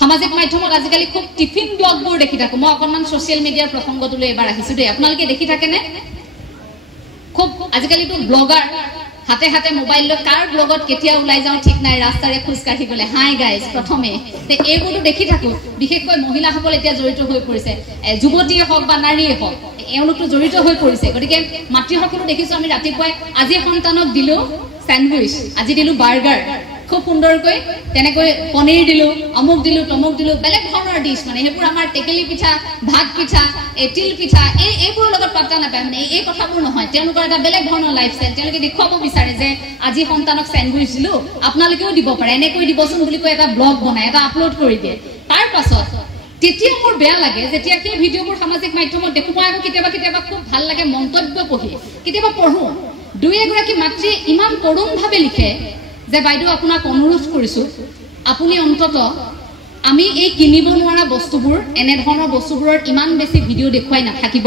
সামাজিক মাধ্যমত আজিকালি খুব টিফিন ব্লগবোৰ দেখি থাকো মই অকনমান সোশ্যাল মিডিয়াৰ প্ৰসংগটোলৈ এবাৰ আহিছো দেই আপোনালোকে দেখি থাকেনে খুব আজিকালি তো ব্লগাৰ হাতে হাতে মোবাইল লৈ কাৰ ব্লগত কেতিয়া ওলাই যাও ঠিক নাই ৰাস্তাৰে খুজ কাঢ়ি গলে হাই গাইজ প্ৰথমে তে এইবোৰটো দেখি থাকো বিশেষকৈ মহিলাসকল এতিয়া জড়িত হৈ পৰিছে যুৱতীয়ে হওক বা নাৰীয়ে হওক এওঁলোকটো জড়িত হৈ পৰিছে গতিকে মাতৃসকলো দেখিছো আমি ৰাতিপুৱাই আজি সন্তানক দিলো স্যান্ডউইচ আজি দিলো বাৰ্গাৰ খুব সুন্দৰকৈ তেনেকৈ পনীৰ দিলো অমুক দিলো তমুক দিলো বেলেগ ধৰণৰ ডিশ মানে হেবোৰ আমাৰ টেকেলি পিঠা ভাত পিঠা তিল পিঠা এইবোৰ লগত পাত্তা নাপায় মানে এই কথাবোৰ নহয় তেওঁলোকৰ এটা বেলেগ ধৰণৰ লাইফষ্টাইল তেওঁলোকে দেখুৱাব বিচাৰে যে আজি সন্তানক স্যান্ডউইচ দিলো আপোনালোকেও দিব পাৰে এনেকৈ দিবচোন বুলি কৈ এটা ব্লগ বনাই এটা আপলোড কৰি দিয়ে তাৰ পাছত তেতিয়া মোৰ বেয়া লাগে যেতিয়া সেই ভিডিঅ'বোৰ সামাজিক মাধ্যমত দেখো মই আকৌ কেতিয়াবা খুব ভাল লাগে মন্তব্য পঢ়ি কেতিয়াবা পঢ়ো দুই এগৰাকী মাতৃ ইমান কৰুণভাৱে লিখে যে বাইদেউ আপোনাক অনুৰোধ কৰিছো আপুনি অন্তত আমি এই কিনিব নোৱাৰা বস্তুবোৰ এনে ধৰণৰ বস্তুবোৰৰ ইমান বেছি ভিডিঅ' দেখুৱাই নাথাকিব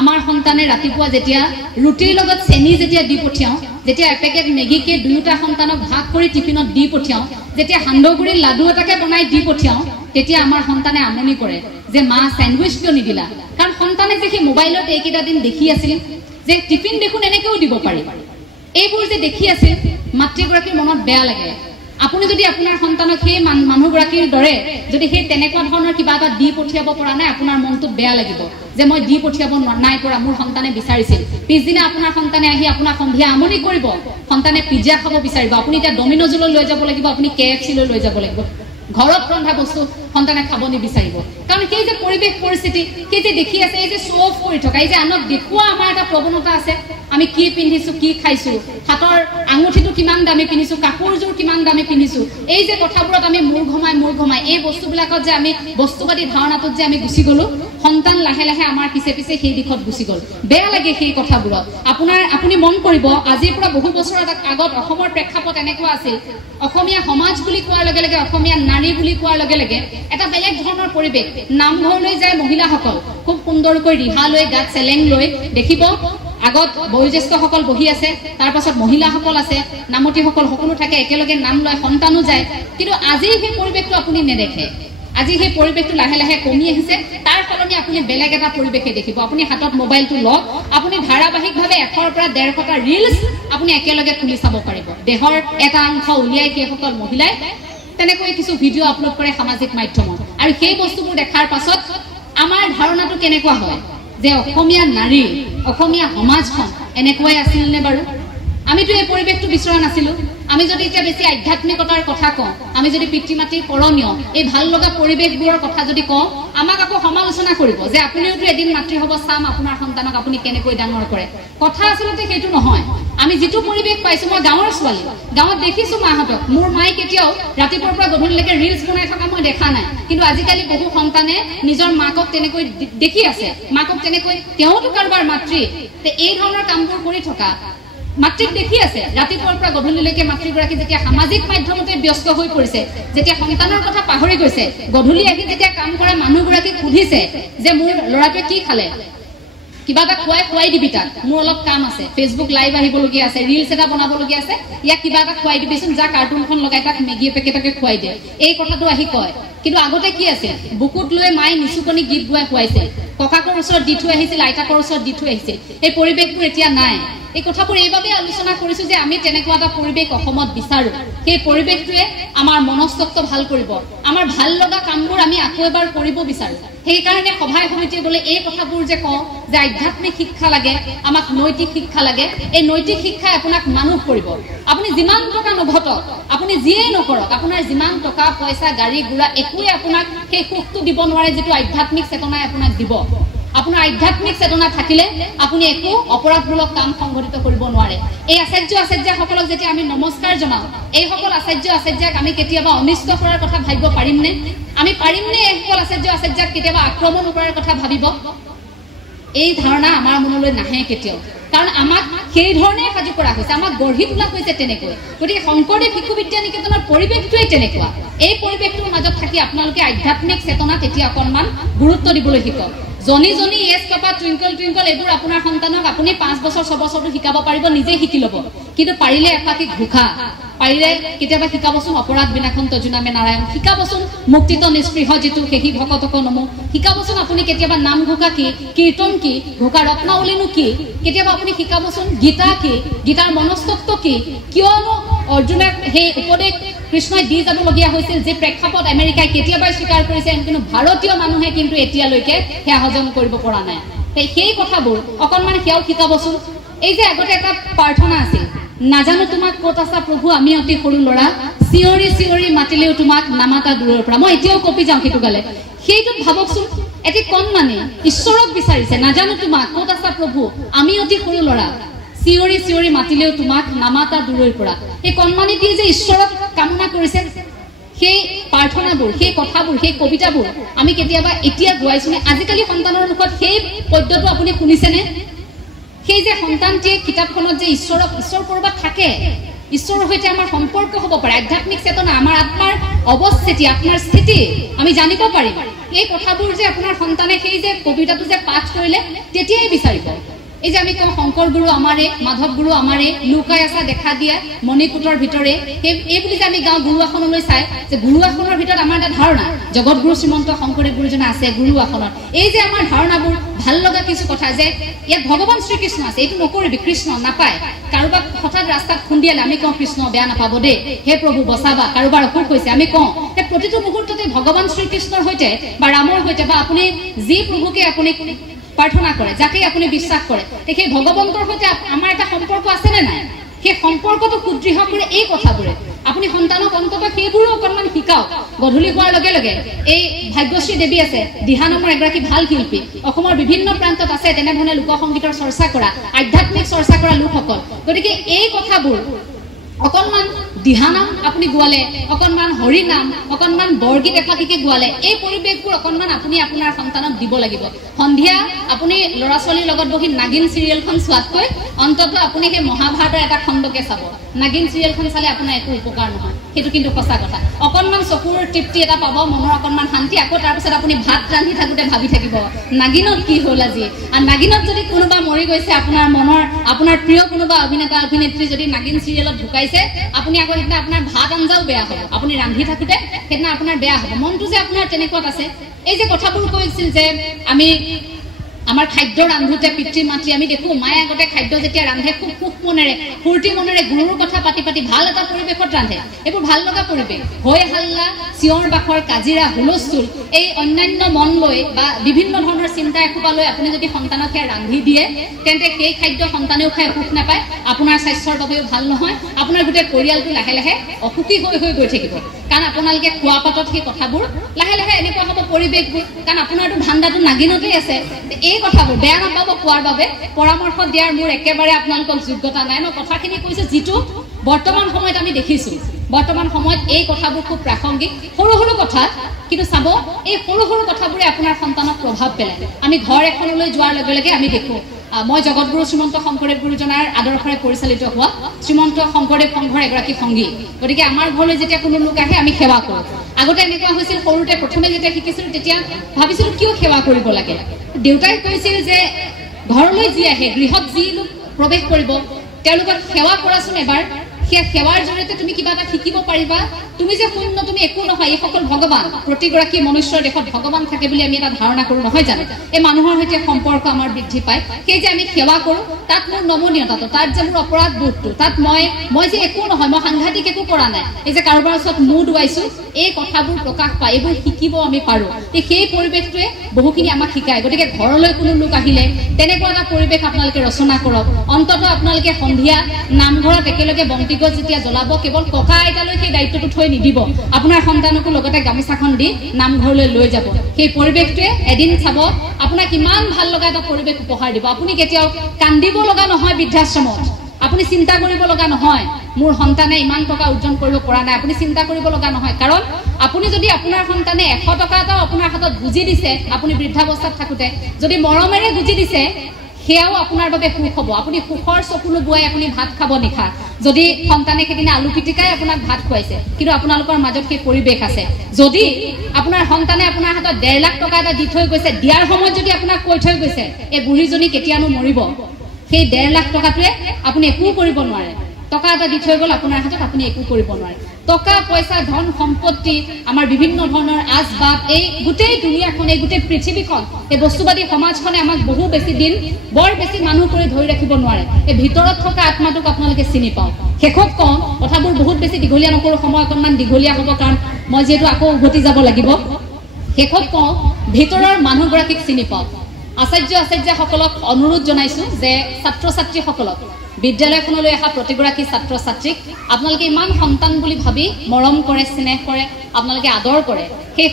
আমাৰ সন্তানে ৰাতিপুৱা যেতিয়া ৰুটিৰ লগত চেনি যেতিয়া দি পঠিয়াও যেতিয়া এপেকেট মেগীকে দুয়োটা সন্তানক ভাগ কৰি টিফিনত দি পঠিয়াও যেতিয়া সান্দহগুৰিৰ লাডু এটাকে বনাই দি পঠিয়াও তেতিয়া আমাৰ সন্তানে আমনি কৰে যে মা স্যান্ডউইচ কিয় নিদিলা কাৰণ সন্তানে যে মোবাইলত এইকেইটা দিন দেখি আছিল যে টিফিন দেখোন এনেকেও দিব পাৰি এইবোৰ যে দেখি আছিল মাতৃগৰাকীৰ মনত বেয়া লাগে আপুনি যদি আপোনাৰ সন্তানক সেই মানুহগৰাকীৰ দৰে যদি সেই তেনেকুৱা ধৰণৰ কিবা এটা দি পঠিয়াব পৰা নাই আপোনাৰ মনটো বেয়া লাগিব যে মই দি পঠিয়াব নাই পৰা মোৰ সন্তানে বিচাৰিছিল পিছদিনা আপোনাৰ সন্তানে আহি আপোনাক সন্ধিয়া আমনি কৰিব সন্তানে পিজ্জা খাব বিচাৰিব আপুনি এতিয়া ডমিনোজলৈ লৈ যাব লাগিব আপুনি KFC লৈ যাব লাগিব ঘৰত ৰন্ধা বস্তু সন্তানে খাব নিবিচাৰিব কাৰণ সেই যে পৰিবেশ পৰিস্থিতি সেই যে দেখি আছে এই যে শো অফ কৰি থকা এই যে আনক দেখুৱা আমাৰ এটা প্ৰৱণতা আছে আমি কি পিন্ধিছো কি খাইছো হাতৰ আঙুঠিটো কিমান দামী পিন্ধিছো কাপোৰজোৰ কিমান দামী পিন্ধিছো এই যে কথাবোৰত আমি মূৰ ঘমাই এই বস্তুবিলাকত যে আমি বস্তুবাদী ধাৰণাটোত যে আমি গুচি গলো সন্তান লাহে লাহে আমাৰ পিছে পিছে সেই দিশত গুচি গল বেয়া লাগে সেই কথাবোৰত আপুনি মন কৰিব আজিৰ পৰা বহু বছৰ আগত অসমৰ প্ৰেক্ষাপট এনেকুৱা আছিল অসমীয়া সমাজ বুলি কোৱাৰ লগে লগে অসমীয়া নাৰী বুলি কোৱাৰ লগে লগে এটা বেলেগ ধৰণৰ পৰিবেশ নামঘৰলৈ যায় মহিলাসকল খুব সুন্দৰকৈ ৰিহা লৈ গাত চেলেং লৈ দেখিব আগত বয়োজ্যেষ্ঠসকল বহি আছে তাৰ পাছত মহিলাসকল আছে নামতীসকল সকলো থাকে একেলগে নাম লয় সন্তানো যায় কিন্তু আজি সেই পৰিবেশটো আপুনি নেদেখে আজি সেই পৰিবেশটো লাহে লাহে কমি আহিছে তাৰ ফলনি আপুনি বেলেগ এটা পৰিবেশে দেখিব আপুনি হাতত মোবাইলটো লওক আপুনি ধাৰাবাহিকভাৱে 100ৰ পৰা 150টা ৰিলছ আপুনি একেলগে খুলি চাব পাৰিব দেহৰ এটা অংশ উলিয়াই সেইসকল মহিলাই তেনেকৈ কিছু ভিডিঅ' আপলোড কৰে সামাজিক মাধ্যমত আৰু সেই বস্তুবোৰ দেখাৰ পাছত আমাৰ ধাৰণাটো কেনেকুৱা হয় যে অসমীয়া নাৰী অসমীয়া সমাজখন এনেকুৱাই আছিল নে বাৰু আমিতো এই পৰিবেশটো বিচৰা নাছিলো আমি যদি এতিয়া বেছি আধ্যাত্মিকতাৰ কথা কওঁ আমি যদি পিতৃ মাতৃৰ কৰণীয় এই ভাল লগা পৰিবেশবোৰৰ কথা যদি কওঁ আমাক আকৌ সমালোচনা কৰিব যে আপুনিওতো এদিন মাতৃ হ'ব চাম আপোনাৰ সন্তানক আপুনি কেনেকৈ ডাঙৰ কৰে কথা আচলতে সেইটো নহয় আমি যেটো পৰিবেশ পাইছো মই গাঁৱৰ ছোৱালী গাঁৱত দেখিছো মাহঁতক মোৰ মাই কেতিয়াও ৰাতিপুৱাৰ পৰা গধূলিলৈকে ৰিলছ বনাই থকা মই দেখা নাই কিন্তু আজিকালি বহু সন্তানে নিজৰ মাকক তেনেকৈ দেখি আছে মাকক তেনেকৈ তেওঁতো কাৰোবাৰ মাতৃ তে এই ধৰণৰ কামবোৰ কৰি থকা মাতৃক দেখি আছে ৰাতিপুৱাৰ পৰা গধূলিলৈকে মাতৃগৰাকী যেতিয়া সামাজিক মাধ্যমতে ব্যস্ত হৈ পৰিছে যেতিয়া সন্তানৰ কথা পাহৰি গৈছে গধূলি আহি যেতিয়া কাম কৰা মানুহগৰাকীক সুধিছে যে মোৰ ল'ৰাটোৱে কি খালে কিবা এটা খুৱাই দিবি তাক মোৰ অলপ কাম আছে ফেসবুক লাইভ আহিবলগীয়া আছে ৰিলছ এটা বনাবলগীয়া আছে ইয়াক কিবা এটা খুৱাই দিবিচোন যা কাৰ্টুনখন লগাই তাক মেগী পেকেটকে খুৱাই দিয়ে এই কথাটো আহি কয় কিন্তু আগতে কি আছে বুকুত লৈ মাই নিচুকনি গীত গুৱাই খুৱাইছে ককাকৰ ওচৰত দি থৈ আহিছিল আইতাকৰ ওচৰত দি থৈ আহিছিল এই পৰিবেশবোৰ এতিয়া নাই এই কথাবোৰ এইভাবে আলোচনা কৰিছো যে আমি তেনেকুৱা এটা পৰিবেশ অসমত বিচাৰো সেই পৰিবেশটোৱে আমাৰ মনস্তত্ব ভাল কৰিব আমাৰ ভাল লগা কামবোৰ আমি আকৌ এবাৰ কৰিব বিচাৰো সেই কাৰণে সভাই সমিতিয়ে গলে এই কথাবোৰ যে কওঁ যে আধ্যাত্মিক শিক্ষা লাগে আমাক নৈতিক শিক্ষা লাগে এই নৈতিক শিক্ষাই আপোনাক মানুহ কৰিব আপুনি যিমান টকা নঘটক আপুনি যিয়ে নকৰক আপোনাৰ যিমান টকা পইচা গাড়ী গুৰা একোৱে আপোনাক সেই সুখটো দিব নোৱাৰে যেটো আধ্যাত্মিক চেতনাই আপোনাক দিব আপোনাৰ আধ্যাত্মিক চেতনা থাকিলে আপুনি একো অপৰাধমূলক কাম সংঘটিত কৰিব নোৱাৰে এই আচাৰ্যসকলক যেতিয়া আমি নমস্কাৰ জনাও এই সকল আচাৰ্যক আমি কেতিয়াবা অনিষ্ট কৰাৰ কথা ভাবিব পাৰিমনে আমি পাৰিমনে এই সকল আচাৰ্যক কেতিয়াবা আক্ৰমণ কৰাৰ কথা ভাবিব এই ধাৰণা আমাৰ মনলৈ নাহে কেতিয়াও কাৰণ আমাক সেই ধৰণে সাজু কৰা হৈছে আমাক গঢ়ি তোলা হৈছে তেনেকৈ গতিকে শংকৰদেৱ শিশু বিদ্যা নিকেতনৰ পৰিৱেশটোৱে তেনেকুৱা এই পৰিৱেশটোৰ মাজত থাকি আপোনালোকে আধ্যাত্মিক চেতনা তেতিয়া অকণমান গুৰুত্ব দিবলৈ শিকক জনি এস পাপা টুইংকল টুইংকল এবোৰ আপোনাৰ সন্তানক আপুনি 5 বছৰ 6 বছৰটো শিকাব পাৰিব নিজে শিকি ল'ব কিন্তু পাৰিলে এপাকি ঘুখা পাৰিলে কেতিয়াবা শিকাবচোন অপৰাধ বিনাশন তজুনামে নাৰায়ণ, শিকাবচোন মুক্তিত নিষ্পৃহ যিটো সেহি ভকতক নমো, শিকাবচোন আপুনি কেতিয়াবা নাম ঘোষা কি, কীৰ্তন কি, ঘোষা ৰত্নাৱলীনো কি, কেতিয়াবা আপুনি শিকাবচোন গীতা কি, গীতাৰ মনস্তত্ব কি, কিয়নো অৰ্জুনে সেই উপদেশ কৃষ্ণই দি যাবলগীয়া হৈছিল যে প্ৰেক্ষাপট আমেৰিকাই কেতিয়াবাই স্বীকাৰ কৰিছে, কিন্তু ভাৰতীয় মানুহে কিন্তু এতিয়ালৈকে সেয়া হজম কৰিব পৰা নাই। সেই কথাবোৰ অকণমান সেয়াও শিকাবচোন। এই যে আগতে এটা প্ৰাৰ্থনা আছিল, নাজানো তোমাক ক'ত আছা প্ৰভু আমি অতি সৰু ল'ৰা, চিঞৰি চিঞৰি মাতিলেও তোমাক নামাতা দূৰৰ পৰা। মই এতিয়াও কপি যাওঁ সেইটো গালে। সেইটোত ভাবকচোন, এটি কণমানি ঈশ্বৰক বিচাৰিছে, নাজানো তোমাক ক'ত আছা প্ৰভু আমি অতি সৰু ল'ৰা, চিঞৰি চিঞৰি মাতিলেও তোমাক নামাতা দূৰৰ পৰা। এই কণমানিটিয়ে যে ঈশ্বৰক কামনা কৰিছে, সেই প্ৰাৰ্থনাবোৰ, সেই কথাবোৰ, সেই কবিতাবোৰ আমি কেতিয়াবা এতিয়া গোৱাইছোনে? আজিকালি সন্তানৰ মুখত সেই পদ্যটো আপুনি শুনিছেনে? সেই যে সন্তানটিয়ে কিতাপখনত যে ঈশ্বৰ ক'ৰবাত থাকে, ঈশ্বৰৰ সৈতে আমাৰ সম্পৰ্ক হ'ব পাৰে, আধ্যাত্মিক চেতনা, আমাৰ আত্মাৰ অৱস্থিতি, আত্মাৰ স্থিতি আমি জানিব পাৰিম। এই কথাবোৰ যে আপোনাৰ সন্তানে সেই যে কবিতাটো যে পাঠ কৰিলে তেতিয়াই বিচাৰিব। এই যে আমি কওঁ শংকৰ গুৰু আমাৰে, মাধৱ গুৰু আমাৰে, লুকাই আছা দেখা দিয়া মণিকূটৰ ভিতৰে, এই বুলি যে আমি গাওঁ গুৰু আসনলৈ চাই, যে গুৰু আসনৰ ভিতৰত আমাৰ এটা ধাৰণা, জগত গুৰু শ্ৰীমন্ত শংকৰদেৱ গুৰুজনা আছে গুৰু আসনত। এই যে আমাৰ ধাৰণাবোৰ ভাল লগা কিছু কথা, যে ইয়াত ভগৱান শ্ৰীকৃষ্ণ আছে, এইটো নকৰিবি, কৃষ্ণ নাপায়। কাৰোবাক হঠাৎ ৰাস্তাত খুন্দিয়ালে আমি কওঁ কৃষ্ণ বেয়া নাপাব দেই, হে প্ৰভু বচাবা। কাৰোবাৰ অসুখ হৈছে আমি কওঁ, সেই প্ৰতিটো মুহূৰ্ততে ভগৱান শ্ৰীকৃষ্ণৰ সৈতে বা ৰামৰ সৈতে বা আপুনি যি প্ৰভুকে আপুনি প্ৰাৰ্থনা কৰে, যাকে আপুনি বিশ্বাস কৰে, সেই ভগৱন্তৰ সৈতে আমাৰ এটা সম্পৰ্ক আছেনে নাই? সেই সম্পৰ্কটো সুদৃঢ় কৰে এই কথাবোৰে। আপুনি সন্তানক অন্তত সেইবোৰো অকণমান শিকাওক। গধূলি হোৱাৰ লগে লগে এই ভাগ্যশ্ৰী দেৱী আছে, দিহা নামৰ এগৰাকী ভাল শিল্পী, অসমৰ বিভিন্ন প্ৰান্তত আছে তেনেধৰণে লোকসংগীতৰ চৰ্চা কৰা, আধ্যাত্মিক চৰ্চা কৰা লোকসকল। গতিকে এই কথাবোৰ অকণমান দিহানাম আপুনি গোৱালে, অকণমান হৰি নাম, অকণমান বৰগীত এফাটিকে গোৱালে, এই পৰিৱেশবোৰ অকণমান আপুনি আপোনাৰ সন্তানক দিব লাগিব। সন্ধিয়া আপুনি ল'ৰা ছোৱালীৰ লগত বহি নাগিন চিৰিয়েলখন চোৱাতকৈ অন্তত আপুনি সেই মহাভাৰতৰ এটা খণ্ডকে চাব। নাগিন চিৰিয়েলখন চালে আপোনাৰ একো উপকাৰ নহয়, সেইটো কিন্তু সঁচা কথা। অকণমান চকুৰ তৃপ্তি এটা পাব, মনৰ অকণমান শান্তি। আকৌ তাৰপিছত আপুনি ভাত ৰান্ধি থাকোঁতে ভাবি থাকিব নাগিনত কি হ'ল আজি। আৰু নাগিনত যদি কোনোবা মৰি গৈছে, আপোনাৰ মনৰ, আপোনাৰ প্ৰিয় কোনোবা অভিনেতা অভিনেত্ৰী যদি নাগিন চিৰিয়েলত ঢুকাইছে, আপুনি আকৌ সেইদিনা আপোনাৰ ভাত আঞ্জাও বেয়া হ'ব, আপুনি ৰান্ধি থাকোঁতে সেইদিনা আপোনাৰ বেয়া হ'ব। মনটো যে আপোনাৰ তেনেকুৱাত আছে। এই যে কথাবোৰ কৈছিল যে আমি আমাৰ খাদ্য ৰান্ধোতে পিতৃ মাতৃ আমি দেখো মায়ে আগতে খাদ্য যেতিয়া ৰান্ধে খুব সুখ মনেৰে, ফূৰ্তি মনেৰে গুৰুৰ কথা পাতি পাতি ভাল এটা পৰিৱেশত ৰান্ধে। এইবোৰ ভাল লগা পৰিৱেশ, হৈ হাল্লা, চিঞৰ বাখৰ, কাজিৰা, হুলস্থুল, এই অন্যান্য মন লৈ বা বিভিন্ন ধৰণৰ চিন্তা এসোপা লৈ আপুনি যদি সন্তানক সেয়া ৰান্ধি দিয়ে, তেন্তে সেই খাদ্য সন্তানেও খাই সুখ নাপায়, আপোনাৰ স্বাস্থ্যৰ বাবেও ভাল নহয়, আপোনাৰ গোটেই পৰিয়ালটো লাহে লাহে অসুখী হৈ হৈ গৈ থাকিব। কাৰণ আপোনালোকে খোৱা পাতত সেই কথাবোৰ লাহে লাহে এনেকুৱা হ'ব পৰিৱেশবোৰ, কাৰণ আপোনাৰতো ধান্দাটো নাগিনতেই আছে। এই কথাবোৰ বেয়া নাপাব কোৱাৰ বাবে, পৰামৰ্শ দিয়াৰ মোৰ একেবাৰে আপোনালোকক যোগ্যতা নাই। মই কথাখিনি কৈছোঁ যিটো বৰ্তমান সময়ত আমি দেখিছোঁ। বৰ্তমান সময়ত এই কথাবোৰ খুব প্ৰাসংগিক, সৰু সৰু কথা, কিন্তু চাব এই সৰু সৰু কথাবোৰে আপোনাৰ সন্তানক প্ৰভাৱ পেলায়। আমি ঘৰ এখনলৈ যোৱাৰ লগে লগে আমি দেখোঁ, মই জগতগুৰু শ্ৰীমন্ত শংকৰদেৱ গুৰুজনাৰ আদৰ্শৰে পৰিচালিত হোৱা শ্ৰীমন্ত শংকৰদেৱ সংঘৰ এগৰাকী সংগী। গতিকে আমাৰ ঘৰলৈ যেতিয়া কোনো লোক আহে আমি সেৱা কৰোঁ। আগতে এনেকুৱা হৈছিল, সৰুতে প্ৰথমে যেতিয়া শিকিছিলোঁ তেতিয়া ভাবিছিলোঁ কিয় সেৱা কৰিব লাগে। দেউতাই কৈছিল যে ঘৰলৈ যি আহে, গৃহত যি লোক প্ৰৱেশ কৰিব তেওঁলোকক সেৱা কৰাচোন এবাৰ, সেই সেৱাৰ জৰিয়তে তুমি কিবা এটা শিকিব পাৰিবা। তুমি যে শূন্য, তুমি একো নহয়, এইসকল ভগৱান। প্ৰতিগৰাকী মনুষ্যৰ দেশত ভগৱান থাকে বুলি আমি এটা ধাৰণা কৰোঁ, নহয় জানো? এই মানুহৰ সৈতে সম্পৰ্ক আমাৰ বৃদ্ধি পায়। সেই যে আমি সেৱা কৰোঁ, তাত মোৰ নমনীয়তাটো, তাত যে মোৰ অপৰাধ বোধটো, তাত মই যে একো নহয়, মই সাংঘাতিক একো কৰা নাই, এই যে কাৰোবাৰ ওচৰত মূৰ দুৱাইছোঁ, এই কথাবোৰ প্ৰকাশ পায়, এইবোৰ শিকিব আমি পাৰোঁ। সেই পৰিৱেশটোৱে বহুখিনি আমাক শিকায়। গতিকে ঘৰলৈ কোনো লোক আহিলে তেনেকুৱা এটা পৰিৱেশ আপোনালোকে ৰচনা কৰক। অন্ততঃ আপোনালোকে সন্ধিয়া নামঘৰত একেলগে বন্তি গছ যেতিয়া জ্বলাব, কেৱল ককা আইতালৈ সেই দায়িত্বটো থৈ নিদিব, আপোনাৰ সন্তানকো লগতে গামোচাখন দি নামঘৰলৈ লৈ যাব। সেই পৰিৱেশটোৱে এদিন চাব আপোনাক ইমান ভাল লগা এটা পৰিৱেশ উপহাৰ দিব। আপুনি কেতিয়াও কান্দিব লগা নহয় বৃদ্ধাশ্ৰমত, আপুনি চিন্তা কৰিব লগা নহয় মোৰ সন্তানে ইমান টকা উৰ্জন কৰিব পৰা নাই, আপুনি চিন্তা কৰিব লগা নহয়। কাৰণ আপুনি যদি আপোনাৰ সন্তানে 100 টকা এটাও আপোনাৰ হাতত গুজি দিছে, আপুনি বৃদ্ধাৱস্থাত থাকোঁতে যদি মৰমেৰে গুজি দিছে, সেয়াও আপোনাৰ বাবে সুখ হ'ব। আপুনি সুখৰ চকুলো বোৱাই আপুনি ভাত খাব নিশা, যদি সন্তানে সেইদিনা আলু পিটিকাই আপোনাক ভাত খুৱাইছে, কিন্তু আপোনালোকৰ মাজত সেই পৰিৱেশ আছে। যদি আপোনাৰ সন্তানে আপোনাৰ হাতত 1.5 লাখ টকা এটা দি থৈ গৈছে, দিয়াৰ সময়ত যদি আপোনাক কৈ থৈ গৈছে এই বুঢ়ীজনী কেতিয়ানো মৰিব, সেই 1.5 লাখ টকাটোৱে আপুনি একো কৰিব নোৱাৰে। টকা এটা দি থৈ গ'ল আপোনাৰ হাতত, আপুনি একো কৰিব নোৱাৰে। টকা পইচা ধন সম্পত্তি আমাৰ বিভিন্ন ধৰণৰ আচবাব এই গোটেই দুনিয়াখন এই গোটেই পৃথিৱীখন এই বস্তুবাদী সমাজখনে আমাক বহু বেছি দিন বৰ বেছি মানুহ কৰি ধৰি ৰাখিব নোৱাৰে। এই ভিতৰত থকা আত্মাটোক আপোনালোকে চিনি পাওক। শেষত কওঁ, কথাবোৰ বহুত বেছি দীঘলীয়া নকৰোঁ, সময় অকণমান দীঘলীয়া হ'ব কাৰণ মই যিহেতু আকৌ উভতি যাব লাগিব। শেষত কওঁ, ভিতৰৰ মানুহগৰাকীক চিনি পাওক। আচাৰ্যসকলক অনুৰোধ জনাইছোঁ যে ছাত্ৰ ছাত্ৰীসকলক বিদ্যালয়খনলৈ অহা প্ৰতিগৰাকী ছাত্ৰ ছাত্ৰীক আপোনালোকে ইমান সন্তান বুলি ভাবি মৰম কৰে, স্নেহ কৰে, আপোনালোকে আদৰ কৰে। সেই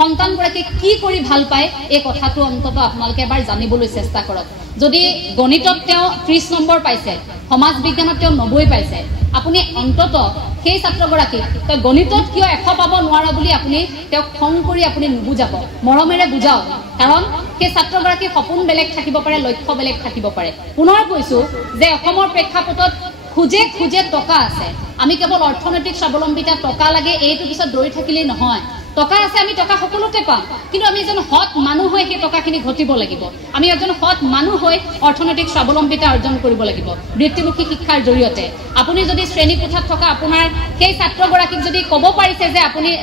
সন্তানগৰাকীয়ে কি কৰি ভাল পায় এই কথাটো অন্ততঃ আপোনালোকে এবাৰ জানিবলৈ চেষ্টা কৰক। যদি গণিতত তেওঁ 30 নম্বৰ পাইছে, সমাজ বিজ্ঞানত তেওঁ 90 পাইছে, আপুনি অন্ততঃ সেই ছাত্ৰগৰাকীক তই গণিতত কিয় 100 পাব নোৱাৰা বুলি আপুনি তেওঁক খং কৰি আপুনি নুবুজাব, মৰমেৰে বুজাওক। কাৰণ সেই ছাত্ৰগৰাকীৰ সপোন বেলেগ থাকিব পাৰে, লক্ষ্য বেলেগ থাকিব পাৰে। পুনৰ কৈছোঁ যে অসমৰ প্ৰেক্ষাপটত খুজে খুজে টকা আছে। আমি কেৱল অৰ্থনৈতিক স্বাৱলম্বিতা টকা লাগে এইটো পিছত দৌৰি থাকিলেই নহয়। টকা আছে, আমি টকা সকলোতে পাম, কিন্তু আমি এজন সৎ মানুহ হৈ সেই টকাখিনি ঘটিব লাগিব। আমি এজন সৎ মানুহ হৈ অৰ্থনৈতিক স্বাৱলম্বিতা অৰ্জন কৰিব লাগিব বৃত্তিমুখী শিক্ষাৰ জৰিয়তে। আপুনি যদি শ্ৰেণীকোঠাত থকা আপোনাৰ সেই ছাত্ৰগৰাকীক যদি ক'ব পাৰিছে যে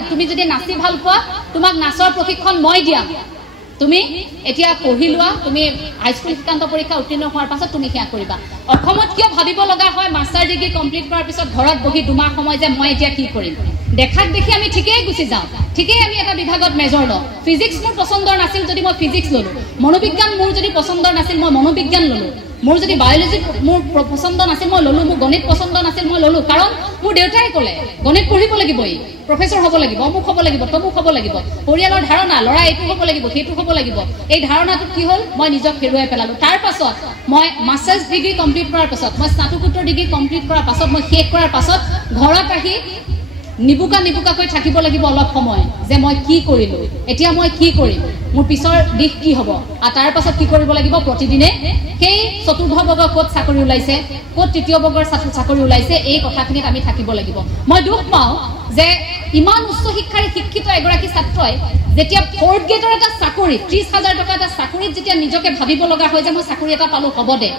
তুমি যদি নাচি ভাল পোৱা, তোমাক নাচৰ প্ৰশিক্ষণ মই দিয়াম, তুমি এতিয়া পঢ়ি লোৱা, তুমি হাইস্কুল শিক্ষান্ত পৰীক্ষা উত্তীৰ্ণ হোৱাৰ পাছত তুমি সেয়া কৰিবা। অসমত কিয় ভাবিব লগা হয় মাষ্টাৰ ডিগ্ৰী কমপ্লিট কৰাৰ পিছত ঘৰত বহি 2 মাহ সময় যে মই এতিয়া কি কৰিম? দেখাক দেখি আমি ঠিকেই গুচি যাওঁ, ঠিকেই আমি এটা বিভাগত মেজৰ লওঁ। ফিজিক্স মোৰ পচন্দৰ নাছিল যদি মই ফিজিক্স ল'লোঁ, মনোবিজ্ঞান মোৰ যদি পচন্দৰ নাছিল মই মনোবিজ্ঞান ল'লোঁ, মোৰ যদি বায়'লজি মোৰ পচন্দ নাছিল মই ল'লোঁ, মোৰ গণিত পচন্দ নাছিল মই ল'লোঁ। কাৰণ মোৰ দেউতাই ক'লে গণিত পঢ়িব লাগিব, প্ৰফেচৰ হ'ব লাগিব, অমুক হ'ব লাগিব, তমুক হ'ব লাগিব। পৰিয়ালৰ ধাৰণা, ল'ৰা এইটো হ'ব লাগিব, সেইটো হ'ব লাগিব। এই ধাৰণাটো কি হ'ল, মই নিজক হেৰুৱাই পেলালোঁ। তাৰ পাছত মই মাষ্টাৰ্ছ ডিগ্ৰী কমপ্লিট কৰাৰ পাছত, মই স্নাতকোত্তৰ ডিগ্ৰী কমপ্লিট কৰাৰ পাছত, মই শেষ কৰাৰ পাছত ঘৰত আহি নিবুকাকৈ থাকিব লাগিব অলপ সময় যে মই কি কৰিলোঁ, এতিয়া মই কি কৰিম, মোৰ পিছৰ দিশ কি হ'ব। আৰু তাৰ পাছত কি কৰিব লাগিব, প্ৰতিদিনে সেই চতুৰ্থ বৰ্গৰ ক'ত চাকৰি ওলাইছে, ক'ত তৃতীয় বৰ্গৰ চাকৰি ওলাইছে, এই কথাখিনিত আমি থাকিব লাগিব। মই দুখ পাওঁ যে ইমান উচ্চ শিক্ষাৰে শিক্ষিত এগৰাকী ছাত্ৰই যেতিয়া 4th গ্ৰেডৰ এটা চাকৰি 30,000 টকা এটা চাকৰিত যেতিয়া নিজকে ভাবিব লগা হয় যে মই চাকৰি এটা পালোঁ হ'ব দে,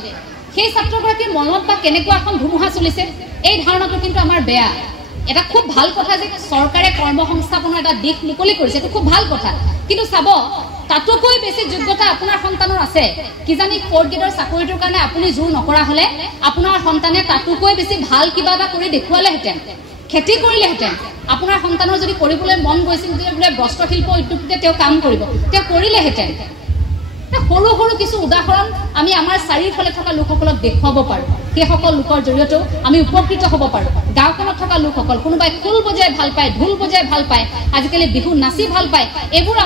সেই ছাত্ৰগৰাকীৰ মনত বা কেনেকুৱা এখন ধুমুহা চলিছে। এই ধাৰণাটো কিন্তু আমাৰ বেয়া। এটা খুব ভাল কথা যে চৰকাৰে কৰ্মসংস্থাপনৰ এটা দিশ মুকলি কৰিছে, এইটো খুব ভাল কথা। কিন্তু চাব, তাতোকৈ বেছি যোগ্যতা আপোনাৰ সন্তানৰ আছে। কিজানি 4th গ্ৰেডৰ চাকৰিটোৰ কাৰণে আপুনি জোৰ নকৰা হ'লে আপোনাৰ সন্তানে তাতোকৈ বেছি ভাল কিবা এটা কৰি দেখুৱালেহেঁতেন, খেতি কৰিলেহেঁতেন। আপোনাৰ সন্তানৰ যদি কৰিবলৈ মন গৈছিল যে বোলে বস্ত্ৰশিল্প উদ্যোগতে তেওঁ কাম কৰিব, তেওঁ কৰিলেহেঁতেন। সৰু সৰু কিছু উদাহৰণ আমি আমাৰ চাৰিওফালে থকা লোকসকলক দেখুৱাব পাৰোঁ। সেইসকল লোকৰ জৰিয়তেও আমি উপকৃত হ'ব পাৰোঁ। গাঁওখনত থকা লোকসকল, কোনোবাই খোল বজাই ভাল পায়, ঢোল বজাই ভাল পায়, আজিকালি বিহু নাচি ভাল পায়, এইবোৰ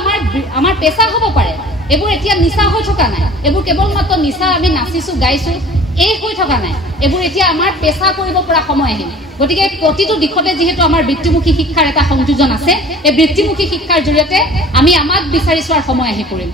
আমাৰ পেচা হ'ব পাৰে। এইবোৰ এতিয়া নিচা হৈ থকা নাই, এইবোৰ কেৱল মাত্ৰ নিচা আমি নাচিছোঁ গাইছোঁ এই হৈ থকা নাই, এইবোৰ এতিয়া আমাৰ পেচা কৰিব পৰা সময় আহিল। গতিকে প্ৰতিটো দিশতে যিহেতু আমাৰ বৃত্তিমুখী শিক্ষাৰ এটা সংযোজন আছে, এই বৃত্তিমুখী শিক্ষাৰ জৰিয়তে আমি আমাক বিচাৰি চোৱাৰ সময় আহি পৰিম।